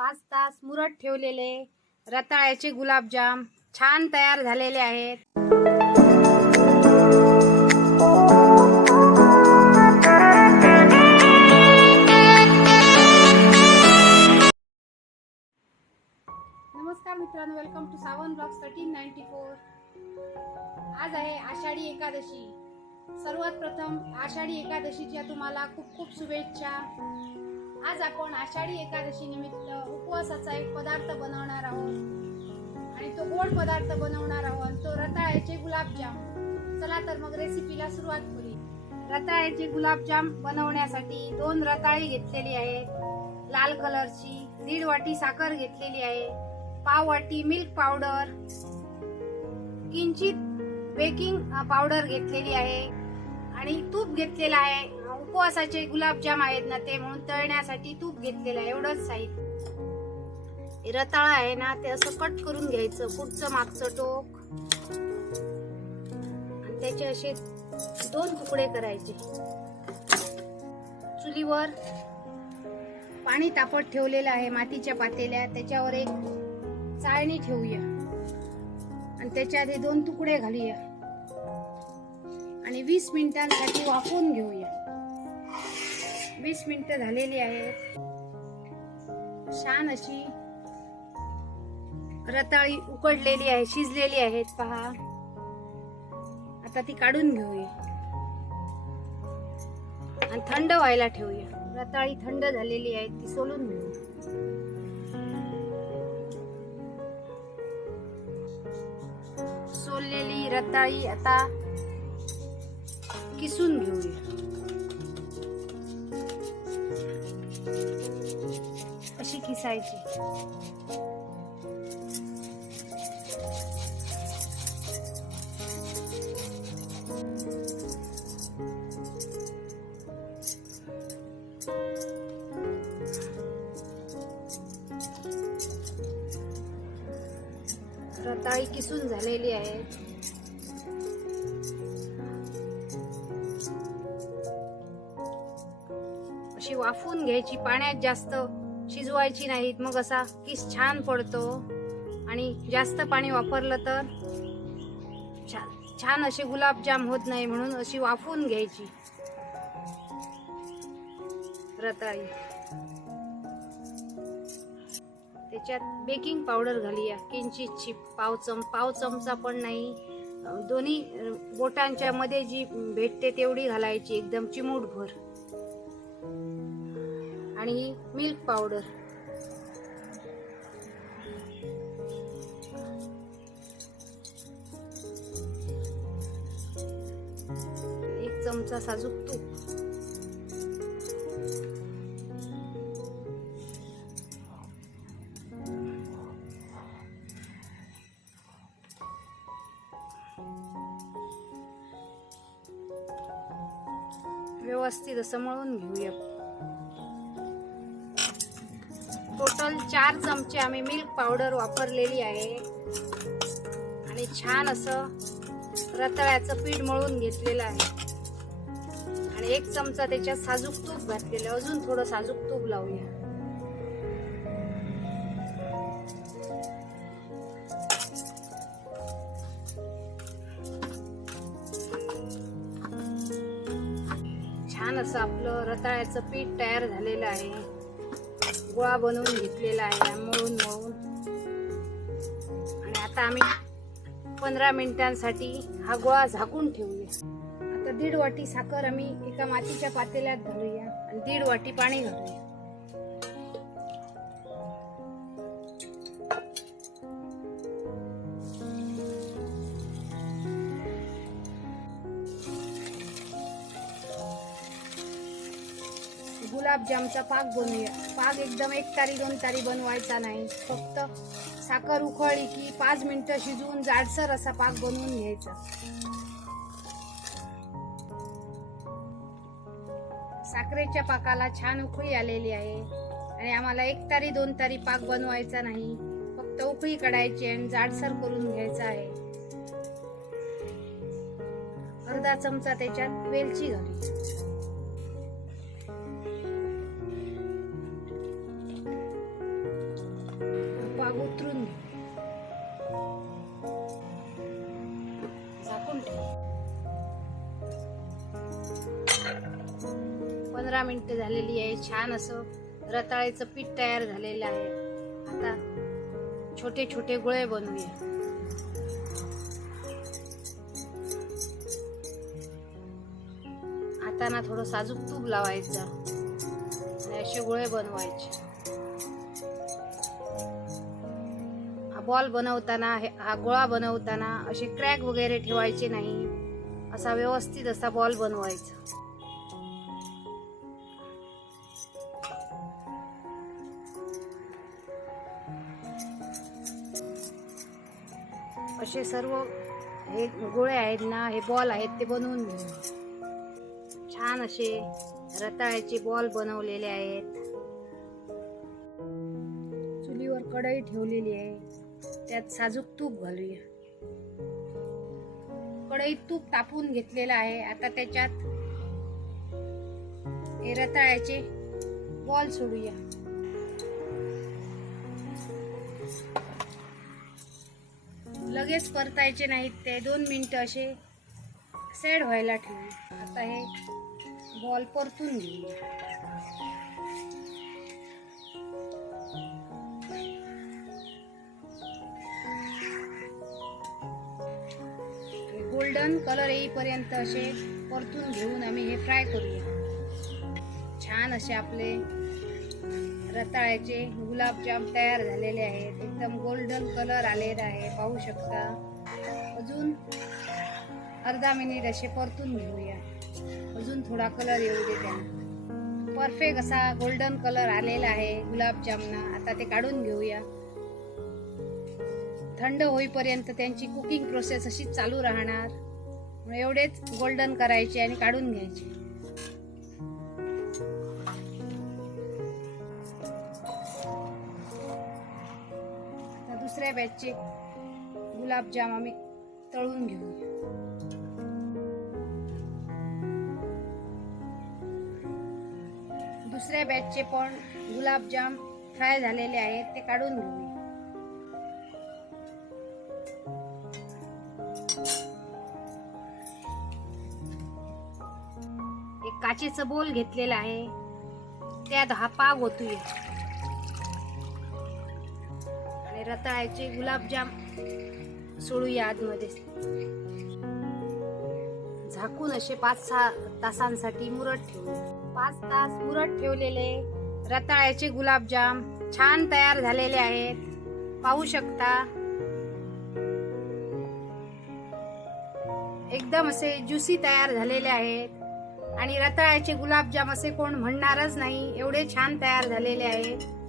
पाच तास मुरट ठेवलेले रताळ्याचे गुलाबजाम छान तयार झालेले आहेत. नमस्कार मित्रांनो welcome to Sawan blogs thirteen ninety four आज आहे आषाढी एकादशी. सर्वात प्रथम आषाढी एकादशीच्या तुम्हाला खूप खूप शुभेच्छा. आज आपण आषाढी एकादशी निमित्त उपवासाचा एक पदार्थ बनवणार आहोत. आणि तो गोड पदार्थ बनवणार आहोत. तो रताळ्याचे गुलाबजाम. चला तर मग रेसिपीला सुरुवात करूया. रताळ्याचे गुलाबजाम बनवण्यासाठी दोन रताळी घेतलेली आहेत. लाल कलरची दीड वाटी साखर घेतलेली आहे. पाव वाटी मिल्क पावडर किंचित बेकिंग पावडर घेतलेली आहे. आणि तूप घेतलेलं आहे. उपवासाचे गुलाबजाम आहेत ना ते म्हणून तळण्यासाठी तूप घेतलेलं आहे एवढंच साहित्य. रताळा आहे ना ते असं कट करून घ्यायचं पुढचं मागचं टोक. आणि त्याचे असे दोन तुकडे करायचे. चुलीवर पाणी तापत ठेवलेलं आहे मातीच्या पातेल्या त्याच्यावर एक चाळणी ठेवूया. आणि त्याच्यात हे दोन तुकडे घालूया. आणि वीस मिनिटांसाठी वाफवून घेऊया. वीस मिनिटं झालेली आहेत. छान अशी रताळी उकडलेली आहे शिजलेली आहेत पहा. आता ती काढून घेऊया. आणि थंड व्हायला ठेवूया. रताळी थंड झालेली आहे ती सोलून घेऊ. सोललेली रताळी आता किसून घेऊया. अशी किसायची रताळी किसून झालेली आहे. अशी वाफवून घ्यायची पाण्यात जास्त शिजवायची नाहीत. मग असा किस छान पडतो. आणि जास्त पाणी वापरलं तर छान छान असे गुलाबजाम होत नाही म्हणून अशी वाफवून घ्यायची. रताळी. त्याच्यात बेकिंग पावडर घालूया. किंचितची पाव चम पाव चमचा पण नाही. दोन्ही बोटांच्या मध्ये जी भेटते तेवढी घालायची. एकदम चिमूटभर. आणि ही मिल्क पावडर. एक चमचा साजूक तूप. व्यवस्थित असं मळून घेऊया. टोटल चार चमचे आम्ही मिल्क पावडर वापरलेली आहे. आणि छान असं रताळ्याचं पीठ मळून घेतलेलं आहे. आणि एक चमचा त्याच्यात साजूक तूप घातलेलं अजून थोडं साजूक तूप लावूया. छान असं आपलं रताळ्याचं पीठ तयार झालेलं आहे. गोळा बनवून घेतलेला आहे मळून मळून. आणि आता आम्ही पंधरा मिनिटांसाठी हा गोळा झाकून ठेवूया. आता दीड वाटी साखर आम्ही एका मातीच्या पातेल्यात घालूया आणि दीड वाटी पाणी घालूया. गुलाबजामचा पाक बनवूया. पाक एकदम एक तारी दोन तारी बनवायचा नाही. फक्त साखर उखळली की पाच मिनटं शिजवून जाडसर असा पाक बनवून घ्यायचा. साखरेच्या पाकाला छान उकळी आलेली आहे. आणि आम्हाला एक तारी दोन तारी पाक बनवायचा नाही. फक्त उकळी काढायची आणि जाडसर करून घ्यायचा आहे. अर्धा चमचा त्याच्यात वेलची घालू पंधरा मिनटं झालेली आहे. छान असं रताळ्याचं पीठ तयार झालेलं आहे. आता छोटे छोटे गोळे बनवूया. हाताना थोडं साजूक तूप लावायचं. आणि असे गोळे बनवायचे. हा बॉल बनवताना हे हा गोळा बनवताना असे क्रॅक वगैरे ठेवायचे नाही. असा व्यवस्थित असा बॉल बनवायचा. असे सर्व हे गोळे आहेत ना हे बॉल आहेत ते बनवून घेऊ छान असे रताळ्याचे बॉल बनवलेले आहेत. चुलीवर कढई ठेवलेली आहे. त्यात साजूक तूप घालूया. कढईत तूप तापून घेतलेलं आहे. आता त्याच्यात हे रताळ्याचे बॉल सोडूया. लगेच परतायचे नाहीत ते. दोन मिनटं असे सेड व्हायला ठेवू आता हे बॉल परतून घेऊ गोल्डन कलर येईपर्यंत असे परतून घेऊन आम्ही हे फ्राय करूया. छान असे आपले रताळ्याचे गुलाबजाम तयार झालेले आहेत. एकदम गोल्डन कलर आलेला आहे पाहू शकता. अजून अर्धा मिनिट असे परतून घेऊया. अजून थोडा कलर येऊ दे त्यांना परफेक्ट असा गोल्डन कलर आलेला आहे गुलाबजामना. आता ते काढून घेऊया. थंड होईपर्यंत त्यांची कुकिंग प्रोसेस अशी चालू राहणार. एवढेच गोल्डन करायचे आणि काढून घ्यायचे. आता बॅचचे गुलाबजाम आम्ही तळून घेऊया दुसऱ्या बॅचचे पण गुलाबजाम फ्राय झालेले आहेत ते काढून घेऊया एक काचेचं बोल घेतलेलं आहे त्यात हा पाग ओतूया. रताळ्याचे गुलाबजाम सोडूया आतमध्ये. झाकून असे पाच सहा तासांसाठी मुरट ठेवू. पाच तास मुरट ठेवलेले रताळ्याचे गुलाबजाम छान तयार झालेले आहेत. पाहू शकता. एकदम असे ज्युसी तयार झालेले आहेत. आणि रताळ्याचे गुलाबजाम असे कोण म्हणणारच नाही एवढे छान तयार झालेले आहेत.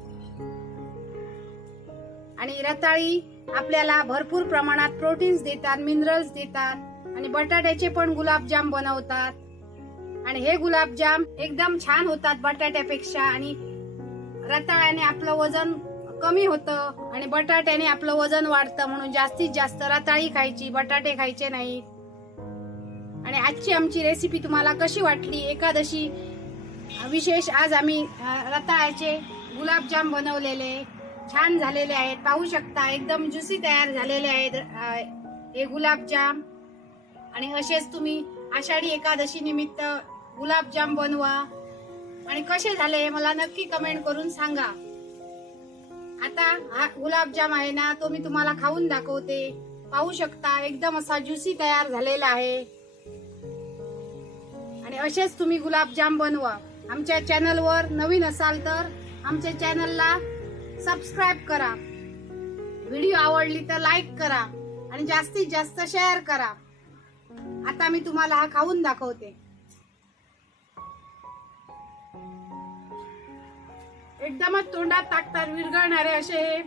आणि रताळी आपल्याला भरपूर प्रमाणात प्रोटीन्स देतात मिनरल्स देतात आणि बटाट्याचे पण गुलाबजाम बनवतात. आणि हे गुलाबजाम एकदम छान होतात बटाट्यापेक्षा आणि रताळ्याने आपलं वजन कमी होतं आणि बटाट्याने आपलं वजन वाढतं म्हणून जास्तीत जास्त रताळी खायची बटाटे खायचे नाही. आणि आजची आमची रेसिपी तुम्हाला कशी वाटली? एकादशी विशेष आज आम्ही रताळ्याचे गुलाबजाम बनवलेले. छान झालेले आहेत पाहू शकता एकदम ज्युसी तयार झालेले आहेत हे गुलाबजाम. आणि असेच तुम्ही आषाढी एकादशी निमित्त गुलाबजाम बनवा. आणि कसे झाले मला नक्की कमेंट करून सांगा. आता हा गुलाबजाम आहे ना तो मी तुम्हाला खाऊन दाखवते. पाहू शकता एकदम असा ज्युसी तयार झालेला आहे. आणि असेच तुम्ही गुलाबजाम बनवा. आमच्या चॅनलवर नवीन असाल तर आमच्या चॅनलला सबस्क्राईब करा. व्हिडिओ आवडली तर लाईक करा आणि जास्तीत जास्त शेअर करा. आता मी तुम्हाला हा खाऊन दाखवते. एकदमच तोंडात टाकतात विरघळणारे असे हे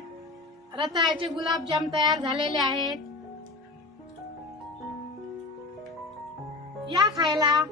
रताळ्याचे गुलाबजाम तयार झालेले आहेत. या खायला